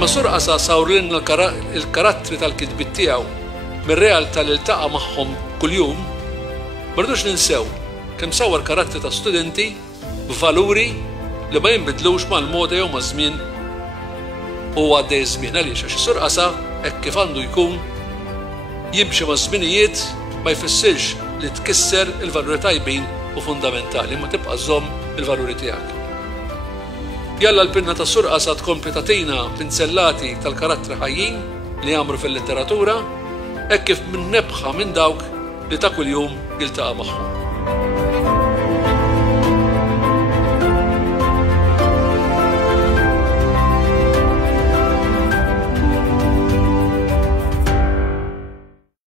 Imma Surqasa sawrilna l-karattri tal-kitbiet tiegħu mir-realtà li iltaqa' magħhom kuljum, ma rridux ninsew kemm sawar karattri ta' studenti b'valuri li ma jinbidlux mal-moda jew maż-żmien u għaddej żmien għaliex għax Surqasa hekk kif għandu jkun jimxi maż-żminijiet ma jfissirx li tkisser il-valuri tajbin u fundamentali, ma tibqa' żomm il-valuri tiegħek. Jalla l-pinna ta' Surqasa tkompli tagħtina pinzellati tal-karattri ħajjin li jagħmlu fil-litteratura hekk kif min nebħa minn dawk li ta' kuljum jiltaqa' magħhom.